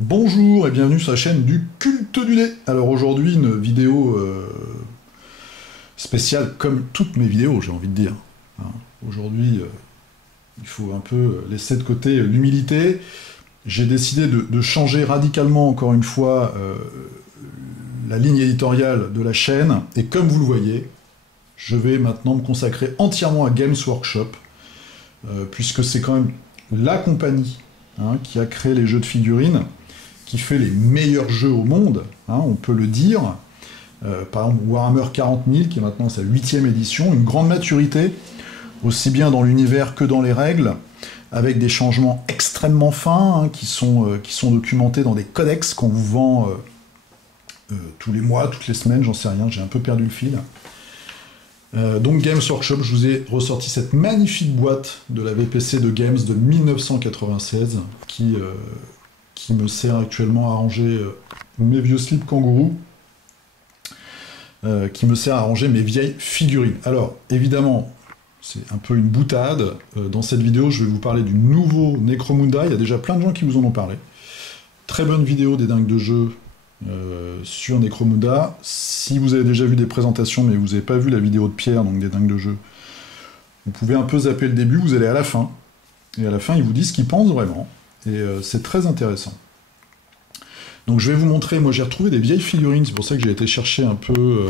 Bonjour et bienvenue sur la chaîne du culte du dé. Alors aujourd'hui une vidéo spéciale comme toutes mes vidéos, j'ai envie de dire. Hein. Aujourd'hui il faut un peu laisser de côté l'humilité. J'ai décidé de changer radicalement encore une fois la ligne éditoriale de la chaîne et comme vous le voyez, je vais maintenant me consacrer entièrement à Games Workshop puisque c'est quand même la compagnie qui a créé les jeux de figurines, qui fait les meilleurs jeux au monde, on peut le dire. Par exemple, Warhammer 40 000, qui est maintenant sa 8e édition, une grande maturité, aussi bien dans l'univers que dans les règles, avec des changements extrêmement fins, qui sont documentés dans des codex qu'on vous vend tous les mois, toutes les semaines, j'en sais rien, j'ai un peu perdu le fil. Donc Games Workshop, je vous ai ressorti cette magnifique boîte de la VPC de Games de 1996, qui me sert actuellement à ranger mes vieux slips kangourous, qui me sert à ranger mes vieilles figurines. Alors, évidemment, c'est un peu une boutade. Dans cette vidéo, je vais vous parler du nouveau Necromunda. Il y a déjà plein de gens qui vous en ont parlé. Très bonne vidéo des dingues de jeu sur Necromunda. Si vous avez déjà vu des présentations, mais vous n'avez pas vu la vidéo de Pierre, donc des dingues de jeu, vous pouvez un peu zapper le début, vous allez à la fin. Et à la fin, il vous dit ce qu'il pense vraiment. Et c'est très intéressant. Donc je vais vous montrer, moi j'ai retrouvé des vieilles figurines, c'est pour ça que j'ai été chercher un peu...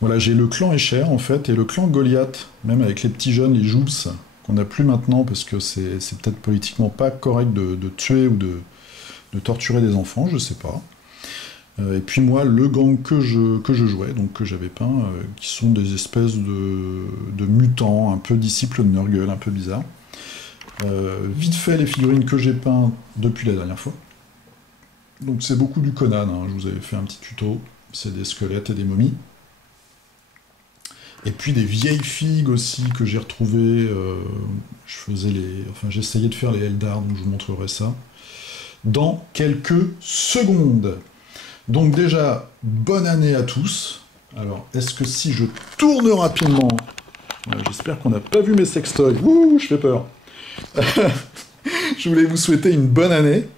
Voilà, j'ai le clan Escher en fait, et le clan Goliath, même avec les petits jeunes, les Joubs, qu'on n'a plus maintenant, parce que c'est peut-être politiquement pas correct de tuer ou de torturer des enfants, je sais pas. Et puis moi, le gang que je jouais, donc que j'avais peint, qui sont des espèces de mutants, un peu disciples de Nurgle, un peu bizarres. Vite fait les figurines que j'ai peintes depuis la dernière fois. Donc c'est beaucoup du Conan, je vous avais fait un petit tuto, c'est des squelettes et des momies. Et puis des vieilles figues aussi que j'ai retrouvées, j'essayais de faire les Eldar, donc je vous montrerai ça dans quelques secondes. Donc déjà, bonne année à tous. Alors, est-ce que si je tourne rapidement, voilà, j'espère qu'on n'a pas vu mes sextoys, ouh, je fais peur. Je voulais vous souhaiter une bonne année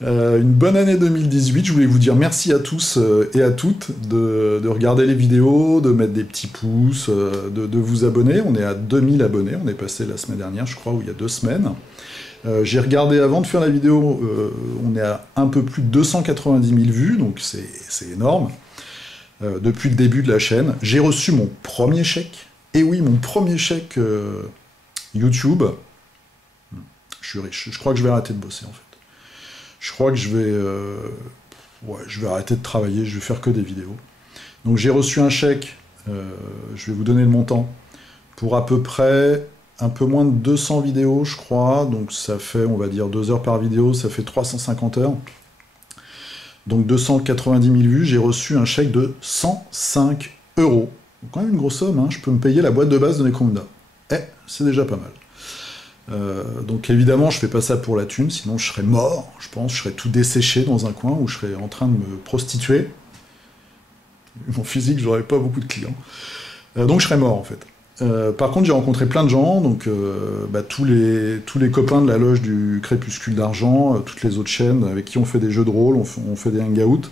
2018. Je voulais vous dire merci à tous et à toutes de regarder les vidéos, de mettre des petits pouces, de vous abonner. On est à 2000 abonnés, on est passé la semaine dernière, je crois, ou il y a 2 semaines. J'ai regardé avant de faire la vidéo, on est à un peu plus de 290 000 vues, donc c'est énorme. Depuis le début de la chaîne, j'ai reçu mon premier chèque. Et oui, mon premier chèque YouTube. Je suis riche. Je crois que je vais arrêter de bosser, en fait. Je crois que je vais arrêter de travailler, je vais faire que des vidéos. Donc j'ai reçu un chèque, je vais vous donner le montant, pour à peu près un peu moins de 200 vidéos, je crois. Donc ça fait, on va dire, 2 heures par vidéo, ça fait 350 heures. Donc 290 000 vues, j'ai reçu un chèque de 105 €. Donc quand même une grosse somme, je peux me payer la boîte de base de Necromunda. C'est déjà pas mal. Donc évidemment, je fais pas ça pour la thune, sinon je serais mort, je pense, je serais tout desséché dans un coin où je serais en train de me prostituer. Mon physique, j'aurais pas beaucoup de clients. Donc je serais mort en fait. Par contre, j'ai rencontré plein de gens, donc tous les copains de la loge du Crépuscule d'Argent, toutes les autres chaînes avec qui on fait des jeux de rôle, on fait des hangouts.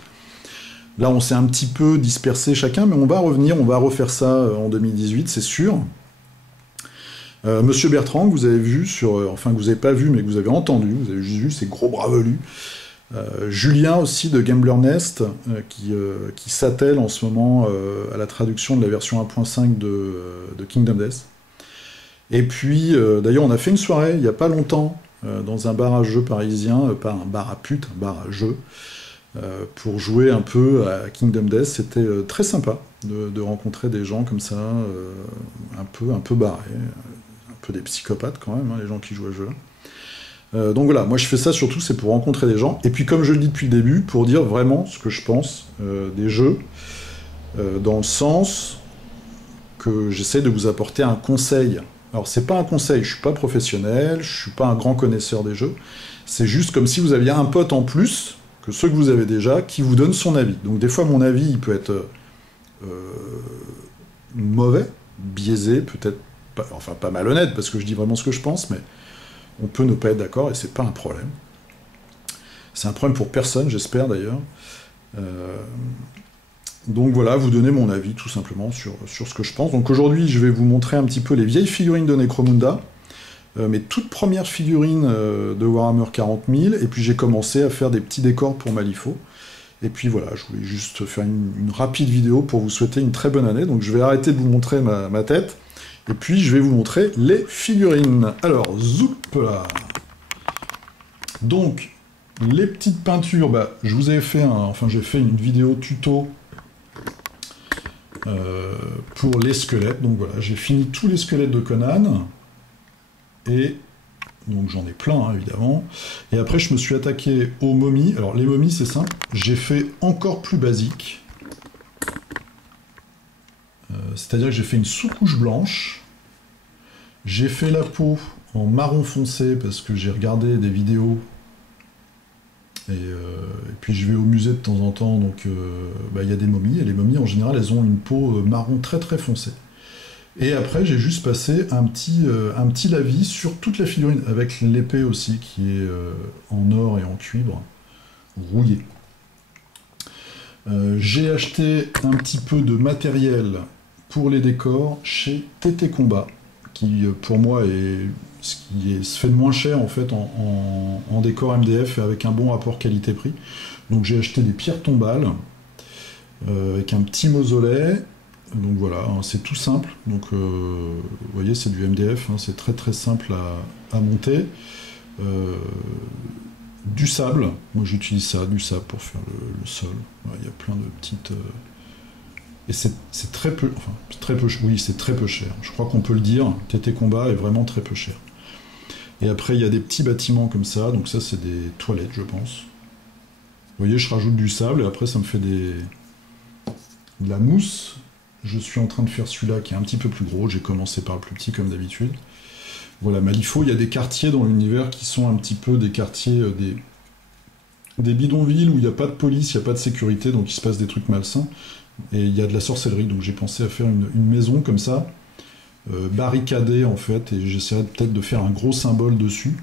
Là, on s'est un petit peu dispersé chacun, mais on va revenir, on va refaire ça en 2018, c'est sûr. Monsieur Bertrand, que vous avez vu enfin que vous n'avez pas vu, mais que vous avez entendu, vous avez juste vu ces gros bras velus. Julien aussi de Gambler Nest, qui s'attelle en ce moment à la traduction de la version 1.5 de Kingdom Death. Et puis, d'ailleurs, on a fait une soirée, il n'y a pas longtemps, dans un bar à jeux parisien, pas un bar à pute, un bar à jeux, pour jouer un peu à Kingdom Death. C'était très sympa de rencontrer des gens comme ça, un peu barrés, un peu des psychopathes quand même, les gens qui jouent à ce jeu. Donc voilà, moi je fais ça surtout, c'est pour rencontrer des gens, et puis comme je le dis depuis le début, pour dire vraiment ce que je pense des jeux, dans le sens que j'essaie de vous apporter un conseil. Alors c'est pas un conseil, je suis pas professionnel, je suis pas un grand connaisseur des jeux, c'est juste comme si vous aviez un pote en plus, que ceux que vous avez déjà, qui vous donne son avis. Donc des fois mon avis, il peut être mauvais, biaisé, peut-être, pas malhonnête, parce que je dis vraiment ce que je pense, mais on peut ne pas être d'accord, et c'est pas un problème. C'est un problème pour personne, j'espère d'ailleurs. Donc voilà, vous donner mon avis tout simplement sur ce que je pense. Donc aujourd'hui, je vais vous montrer un petit peu les vieilles figurines de Necromunda, mes toutes premières figurines de Warhammer 40 000, et puis j'ai commencé à faire des petits décors pour Malifaux. Et puis voilà, je voulais juste faire une rapide vidéo pour vous souhaiter une très bonne année. Donc je vais arrêter de vous montrer ma tête, et puis je vais vous montrer les figurines. Alors, zoup là. Donc, les petites peintures, je vous avais fait j'ai fait une vidéo tuto pour les squelettes. Donc voilà, j'ai fini tous les squelettes de Conan, et donc j'en ai plein, hein, évidemment. Et après, je me suis attaqué aux momies. Alors, les momies, c'est simple. J'ai fait encore plus basique. C'est-à-dire que j'ai fait une sous-couche blanche. J'ai fait la peau en marron foncé parce que j'ai regardé des vidéos. Et puis je vais au musée de temps en temps, donc y a des momies. Et les momies, en général, elles ont une peau marron très très foncée. Et après, j'ai juste passé un petit lavis sur toute la figurine, avec l'épée aussi, qui est en or et en cuivre, rouillé. J'ai acheté un petit peu de matériel pour les décors chez TT Combat, qui pour moi est ce qui se fait de moins cher en fait en décor MDF, avec un bon rapport qualité-prix. Donc j'ai acheté des pierres tombales, avec un petit mausolée. Donc voilà, hein, c'est tout simple. Donc vous voyez, c'est du MDF, hein, c'est très très simple à monter. Du sable, moi j'utilise ça, du sable pour faire le sol. Il y a plein de petites... Et c'est très peu... Enfin, oui, c'est très peu cher. Je crois qu'on peut le dire, TT Combat est vraiment très peu cher. Et après, il y a des petits bâtiments comme ça, donc ça c'est des toilettes, je pense. Vous voyez, je rajoute du sable, et après ça me fait de la mousse. Je suis en train de faire celui-là qui est un petit peu plus gros, j'ai commencé par le plus petit comme d'habitude. Voilà, Malifaux, il y a des quartiers dans l'univers qui sont un petit peu des quartiers, des bidonvilles où il n'y a pas de police, il n'y a pas de sécurité, donc il se passe des trucs malsains. Et il y a de la sorcellerie, donc j'ai pensé à faire une maison comme ça, barricadée en fait, et j'essaierai peut-être de faire un gros symbole dessus,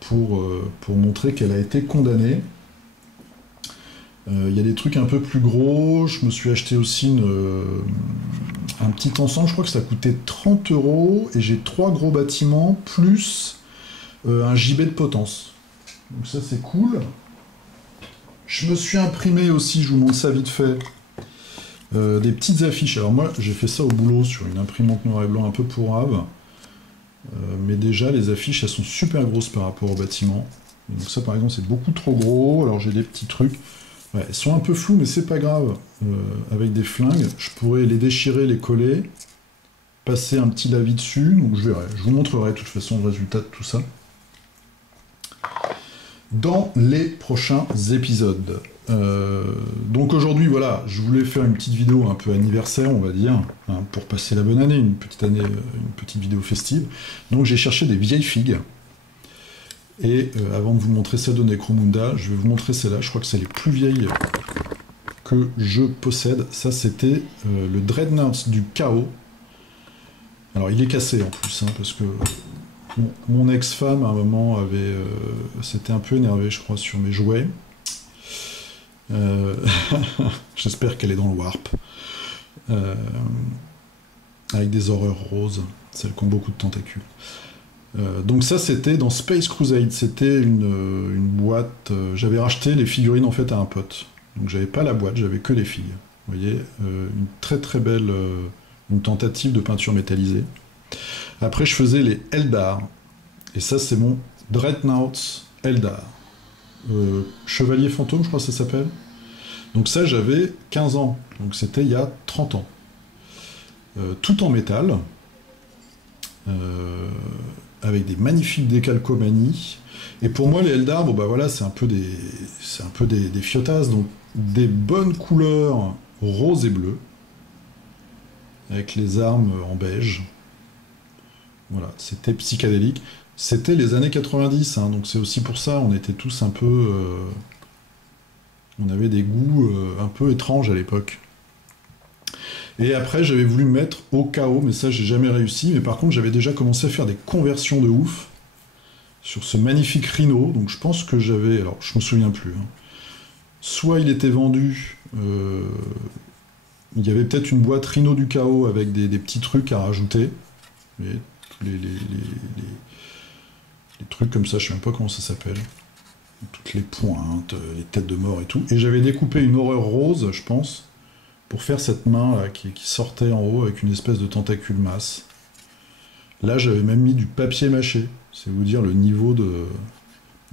pour montrer qu'elle a été condamnée. Il y a des trucs un peu plus gros. Je me suis acheté aussi un petit ensemble, je crois que ça coûtait 30 €, et j'ai 3 gros bâtiments, plus un gibet de potence. Donc ça c'est cool. Je me suis imprimé aussi, je vous montre ça vite fait, des petites affiches. Alors moi j'ai fait ça au boulot sur une imprimante noir et blanc un peu pourrave, mais déjà les affiches elles sont super grosses par rapport au bâtiment. Donc ça par exemple c'est beaucoup trop gros. Alors j'ai des petits trucs. Ouais, elles sont un peu floues, mais c'est pas grave. Avec des flingues, je pourrais les déchirer, les coller, passer un petit lavis dessus, donc je verrai. Je vous montrerai de toute façon le résultat de tout ça dans les prochains épisodes. Donc aujourd'hui, voilà, je voulais faire une petite vidéo un peu anniversaire, on va dire, hein, pour passer la bonne année, une petite vidéo festive. Donc j'ai cherché des vieilles figues. Et avant de vous montrer celle de Necromunda, je vais vous montrer celle-là. Je crois que c'est les plus vieilles que je possède. Ça, c'était le Dreadnought du Chaos. Alors, il est cassé en plus, hein, parce que mon ex-femme, à un moment, s'était un peu énervée, je crois, sur mes jouets. J'espère qu'elle est dans le warp. Avec des horreurs roses, celles qui ont beaucoup de tentacules. Donc ça c'était dans Space Crusade, c'était une boîte, j'avais racheté les figurines en fait à un pote, donc j'avais pas la boîte, j'avais que les figues. Vous voyez, une très très belle, une tentative de peinture métallisée. Après je faisais les Eldar, et ça c'est mon Dreadnought Eldar, Chevalier Fantôme je crois que ça s'appelle. Donc ça j'avais 15 ans, donc c'était il y a 30 ans. Tout en métal, avec des magnifiques décalcomanies. Et pour moi, les Eldar, bon bah voilà, c'est un peu des fiotasses, donc des bonnes couleurs rose et bleu, avec les armes en beige. Voilà, c'était psychédélique. C'était les années 90, hein, donc c'est aussi pour ça, on était tous un peu... on avait des goûts un peu étranges à l'époque. Et après, j'avais voulu me mettre au chaos, mais ça, j'ai jamais réussi. Mais par contre, j'avais déjà commencé à faire des conversions de ouf sur ce magnifique Rhino. Donc je pense que j'avais... Alors je me souviens plus. Hein. Soit il était vendu... il y avait peut-être une boîte Rhino du chaos avec des petits trucs à rajouter. Mais les trucs comme ça, je sais même pas comment ça s'appelle. Toutes les pointes, les têtes de mort et tout. Et j'avais découpé une horreur rose, je pense, pour faire cette main là, qui sortait en haut avec une espèce de tentacule masse. Là, j'avais même mis du papier mâché. C'est vous dire le niveau de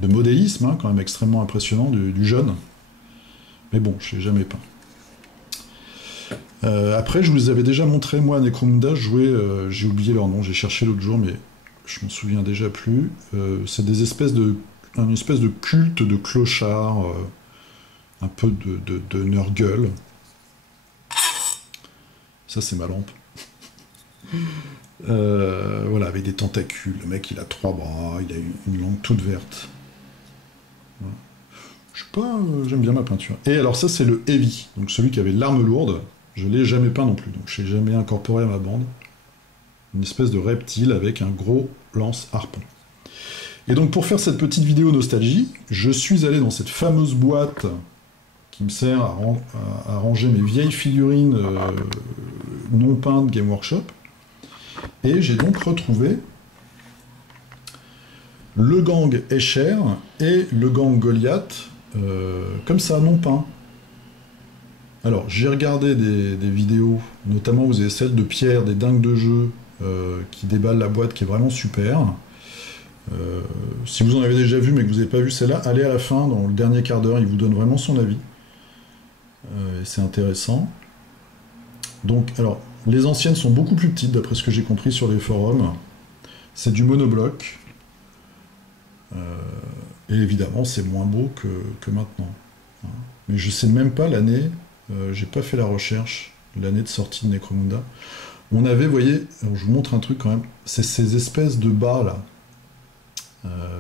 modélisme, hein, quand même extrêmement impressionnant, du jeune. Mais bon, je l'ai jamais peint. Après, je vous avais déjà montré, moi, à Necromunda, j'ai oublié leur nom, j'ai cherché l'autre jour, mais je m'en souviens déjà plus. C'est une espèce de culte de clochard, un peu de Nurgle. Ça, c'est ma lampe. Voilà, avec des tentacules. Le mec, il a 3 bras, il a une langue toute verte. Voilà. Je sais pas, j'aime bien ma peinture. Et alors ça, c'est le Heavy, donc celui qui avait l'arme lourde. Je l'ai jamais peint non plus, donc je l'ai jamais incorporé à ma bande. Une espèce de reptile avec un gros lance-harpon. Et donc pour faire cette petite vidéo nostalgie, je suis allé dans cette fameuse boîte qui me sert à ranger mes vieilles figurines non peintes Game Workshop. Et j'ai donc retrouvé le gang Escher et le gang Goliath, comme ça, non peint. Alors, j'ai regardé des vidéos, notamment vous avez celle de Pierre, des dingues de jeu, qui déballe la boîte, qui est vraiment super. Si vous en avez déjà vu, mais que vous n'avez pas vu celle-là, allez à la fin, dans le dernier quart d'heure, il vous donne vraiment son avis. C'est intéressant. Donc, alors, les anciennes sont beaucoup plus petites, d'après ce que j'ai compris sur les forums. C'est du monobloc. Et évidemment, c'est moins beau que maintenant. Mais je sais même pas l'année, j'ai pas fait la recherche, l'année de sortie de Necromunda. On avait, vous voyez, alors je vous montre un truc quand même, c'est ces espèces de bas là,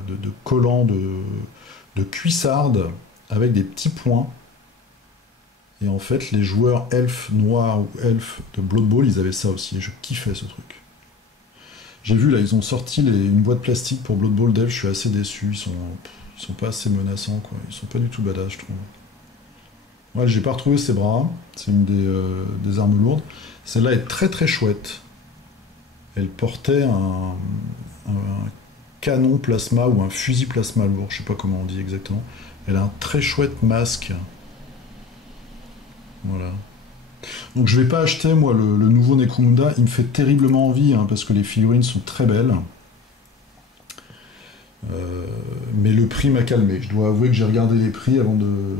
de collants, de cuissardes, avec des petits points. Et en fait, les joueurs elfes noirs ou elfes de Blood Bowl, ils avaient ça aussi, et je kiffais ce truc. J'ai vu là, ils ont sorti une boîte plastique pour Blood Bowl d'elfes, je suis assez déçu, ils sont pas assez menaçants, quoi. Ils sont pas du tout badass, je trouve. Ouais, j'ai pas retrouvé ses bras, c'est une des armes lourdes. Celle-là est très très chouette. Elle portait un canon plasma ou un fusil plasma lourd, je sais pas comment on dit exactement. Elle a un très chouette masque. Voilà. Donc je vais pas acheter moi le nouveau Necromunda, il me fait terriblement envie hein, parce que les figurines sont très belles. Mais le prix m'a calmé. Je dois avouer que j'ai regardé les prix avant de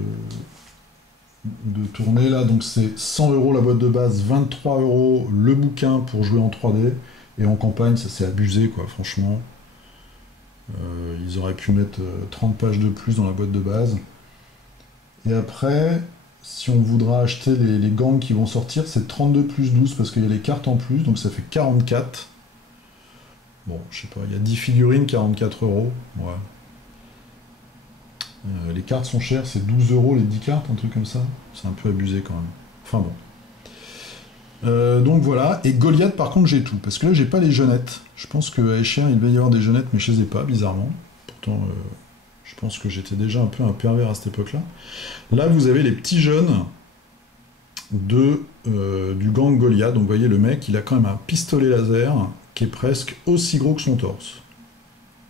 tourner là, donc c'est 100 € la boîte de base, 23 € le bouquin pour jouer en 3D, et en campagne ça c'est abusé quoi, franchement. Ils auraient pu mettre 30 pages de plus dans la boîte de base. Et après, si on voudra acheter les gangs qui vont sortir, c'est 32 plus 12 parce qu'il y a les cartes en plus, donc ça fait 44. Bon, je sais pas, il y a 10 figurines, 44 €. Ouais. Les cartes sont chères, c'est 12 € les 10 cartes, un truc comme ça. C'est un peu abusé quand même. Enfin bon. Donc voilà. Et Goliath, par contre, j'ai tout. Parce que là, j'ai pas les jeunettes. Je pense qu'à Escher, il devait y avoir des jeunettes, mais je les ai pas, bizarrement. Pourtant, je pense que j'étais déjà un peu un pervers à cette époque-là. Là, vous avez les petits jeunes du gang Goliath. Donc vous voyez, le mec, il a quand même un pistolet laser qui est presque aussi gros que son torse.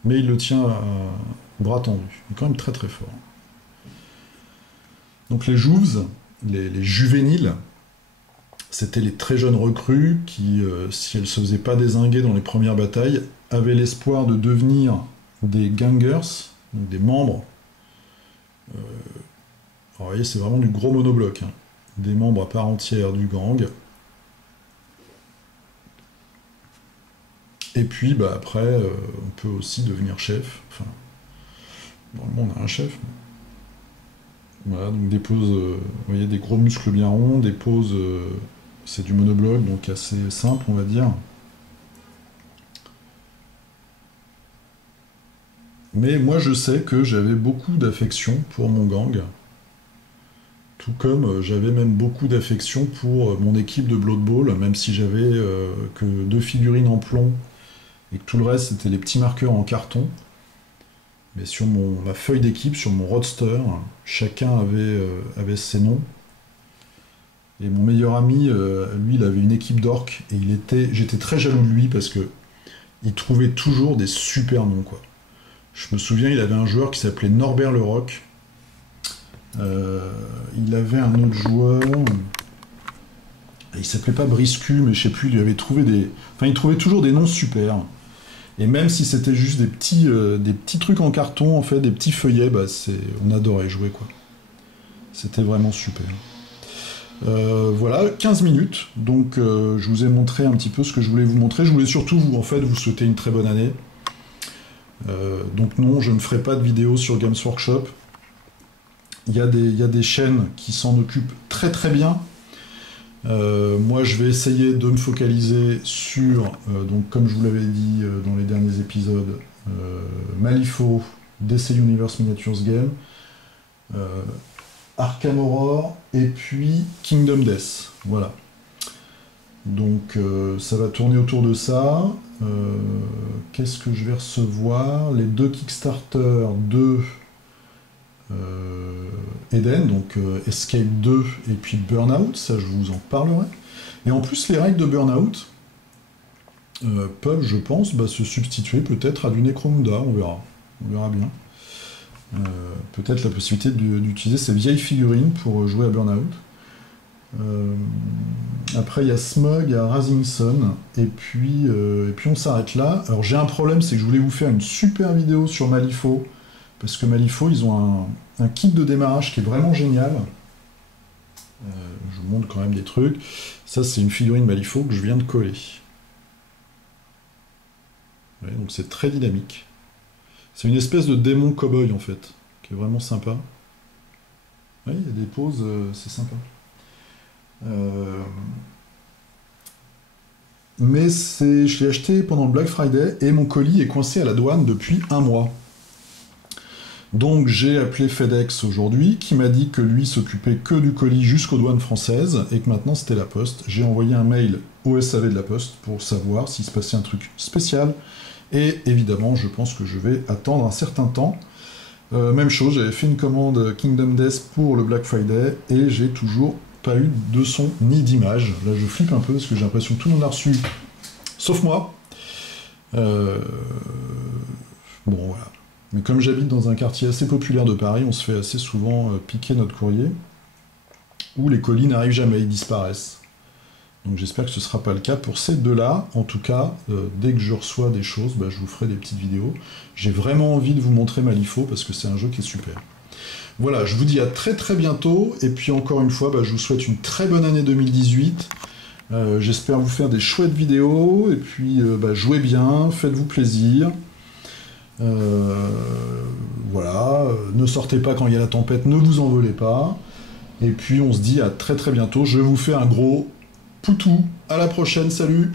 Mais il le tient bras tendu. Il est quand même très très fort. Donc les jouves, les juvéniles, c'était les très jeunes recrues qui, si elles ne se faisaient pas dézinguer dans les premières batailles, avaient l'espoir de devenir des gangers, donc des membres. Alors vous voyez, c'est vraiment du gros monobloc. Hein. Des membres à part entière du gang. Et puis, bah, après, on peut aussi devenir chef. Enfin, normalement, on a un chef. Voilà, donc des poses, vous voyez, des gros muscles bien ronds, des poses, c'est du monobloc, donc assez simple, on va dire. Mais moi, je sais que j'avais beaucoup d'affection pour mon gang. Tout comme j'avais même beaucoup d'affection pour mon équipe de Blood Bowl, même si j'avais que 2 figurines en plomb et que tout le reste c'était les petits marqueurs en carton. Mais sur ma feuille d'équipe, sur mon roadster, chacun avait ses noms. Et mon meilleur ami, lui, il avait une équipe d'orques et j'étais très jaloux de lui parce que il trouvait toujours des super noms, quoi. Je me souviens, il avait un joueur qui s'appelait Norbert Le Roc. Il avait un autre joueur. Il s'appelait pas Briscu, mais je sais plus. Il avait trouvé il trouvait toujours des noms super. Et même si c'était juste des petits trucs en carton, en fait, des petits feuillets, on adorait jouer, quoi. C'était vraiment super. Voilà, 15 minutes. Donc, je vous ai montré un petit peu ce que je voulais vous montrer. Je voulais surtout vous souhaiter une très bonne année. Donc non, je ne ferai pas de vidéo sur Games Workshop. Il y a des chaînes qui s'en occupent très très bien. Moi, je vais essayer de me focaliser sur, donc comme je vous l'avais dit dans les derniers épisodes, Malifaux, DC Universe Miniatures Game, Arkham Horror et puis Kingdom Death. Voilà. Donc ça va tourner autour de ça. Qu'est-ce que je vais recevoir? Les 2 Kickstarter de Eden, donc Escape 2 et puis Burnout, ça je vous en parlerai. Et en plus les règles de Burnout peuvent, je pense, se substituer peut-être à du Necromunda, on verra bien. Peut-être la possibilité d'utiliser ces vieilles figurines pour jouer à Burnout. Après il y a Smog, il y a Rising Sun, et puis on s'arrête là. Alors j'ai un problème, c'est que je voulais vous faire une super vidéo sur Malifaux, parce que Malifaux, ils ont un kit de démarrage qui est vraiment génial. Je vous montre quand même des trucs. Ça, c'est une figurine Malifaux que je viens de coller. Ouais, donc c'est très dynamique. C'est une espèce de démon cow-boy, en fait, qui est vraiment sympa. Ouais, il y a des poses, c'est sympa. Mais je l'ai acheté pendant le Black Friday, et mon colis est coincé à la douane depuis 1 mois. Donc j'ai appelé FedEx aujourd'hui, qui m'a dit que lui s'occupait que du colis jusqu'aux douanes françaises, et que maintenant c'était la Poste. J'ai envoyé un mail au SAV de la Poste pour savoir s'il se passait un truc spécial, et évidemment je pense que je vais attendre un certain temps. Même chose, j'avais fait une commande Kingdom Death pour le Black Friday, et j'ai toujours pas eu de son ni d'image. Là je flippe un peu, parce que j'ai l'impression que tout le monde a reçu, sauf moi. Bon voilà. Mais comme j'habite dans un quartier assez populaire de Paris, on se fait assez souvent piquer notre courrier, où les colis n'arrivent jamais, ils disparaissent. Donc j'espère que ce ne sera pas le cas pour ces 2-là. En tout cas, dès que je reçois des choses, je vous ferai des petites vidéos. J'ai vraiment envie de vous montrer Malifaux, parce que c'est un jeu qui est super. Voilà, je vous dis à très très bientôt, et puis encore une fois, je vous souhaite une très bonne année 2018. J'espère vous faire des chouettes vidéos, et puis jouez bien, faites-vous plaisir. Voilà, ne sortez pas quand il y a la tempête, ne vous envolez pas. Et puis on se dit à très très bientôt. Je vais vous faire un gros poutou. À la prochaine, salut!